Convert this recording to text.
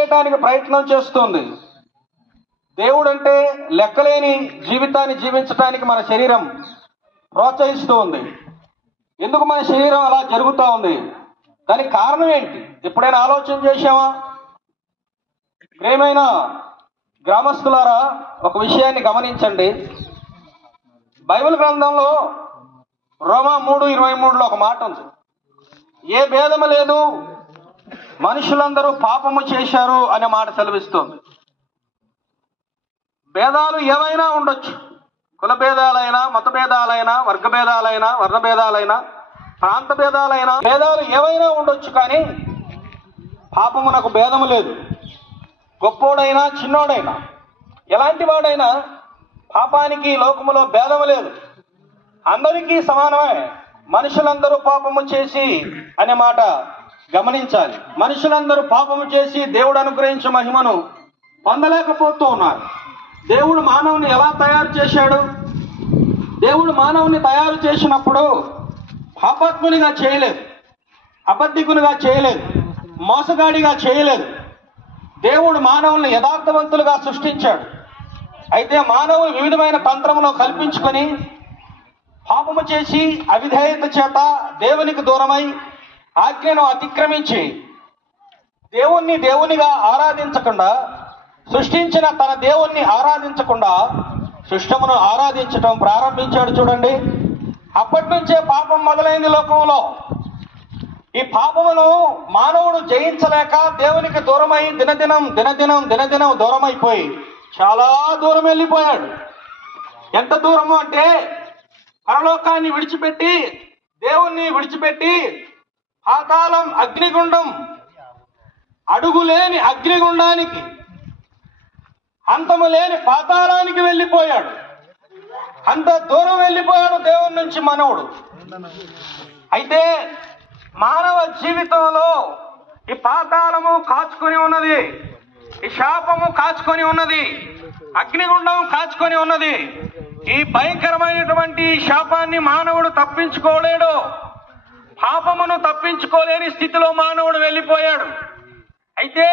చేయడానికి ప్రయత్నం చేస్తుంది. దేవుడంటే లెక్కలేని జీవితాన్ని జీవించడానికి మన శరీరం ప్రోత్సహిస్తూ ఉంది. ఎందుకు మన శరీరం అలా జరుగుతూ ఉంది? దానికి కారణం ఏంటి? ఎప్పుడైనా ఆలోచన చేశావా? ప్రియమైన గ్రామస్తులారా, ఒక విషయాన్ని గమనించండి. బైబిల్ గ్రంథంలో రోమా 3:23లో ఒక మాట ఉంది. ఏ భేదము లేదు, మనుషులందరూ పాపము చేశారు అనే మాట సెలవిస్తుంది. భేదాలు ఏవైనా ఉండొచ్చు, కుల భేదాలైనా, మత భేదాలైనా, వర్గ భేదాలైనా, వర్ణ భేదాలైనా, ప్రాంత భేదాలైనా, భేదాలు ఏవైనా ఉండొచ్చు, కానీ పాపమునకు భేదము లేదు. గొప్పోడైనా చిన్నోడైనా ఎలాంటి వాడైనా పాపానికి లోకములో భేదము లేదు. అందరికీ సమానమే. మనుషులందరూ పాపము చేసి అనే మాట గమనించాలి. మనుషులందరూ పాపము చేసి దేవుడు అనుగ్రహించే మహిమను పొందలేకపోతూ ఉన్నారు. దేవుడు మానవుని ఎలా తయారు చేశాడు? దేవుడు మానవుని తయారు చేసినప్పుడు పాపాత్మునిగా చేయలేదు, అబద్ధికునిగా చేయలేదు, మోసగాడిగా చేయలేదు. దేవుడు మానవుల్ని యథార్థవంతులుగా సృష్టించాడు. అయితే మానవులు వివిధమైన తంత్రమును కల్పించుకొని పాపము చేసి అవిధేయత చేత దేవునికి దూరమై ఆజ్ఞను అతిక్రమించి దేవునిగా ఆరాధించకుండా, సృష్టించిన తన దేవుణ్ణి ఆరాధించకుండా సృష్టమును ఆరాధించటం ప్రారంభించాడు. చూడండి, అప్పటి నుంచే పాపం మొదలైంది లోకంలో. ఈ పాపమును మానవుడు జయించలేక దేవునికి దూరమై దినదినం దూరమైపోయి చాలా దూరం వెళ్ళిపోయాడు. ఎంత దూరము అంటే, పరలోకాన్ని విడిచిపెట్టి, దేవుణ్ణి విడిచిపెట్టి పాతాళం, అగ్నిగుండం, అడుగులేని అగ్నిగుండానికి, అంతము లేని పాతాళానికి వెళ్ళిపోయాడు. అంత దూరం వెళ్ళిపోయాడు దేవుని నుంచి మానవుడు. అయితే మానవ జీవితంలో ఈ పాతాళము కాచుకొని ఉన్నది, ఈ శాపము కాచుకొని ఉన్నది, అగ్నిగుండం కాచుకొని ఉన్నది. ఈ భయంకరమైనటువంటి శాపాన్ని మానవుడు తప్పించుకోలేడు. పాపమును తప్పించుకోలేని స్థితిలో మానవుడు వెళ్ళిపోయాడు. అయితే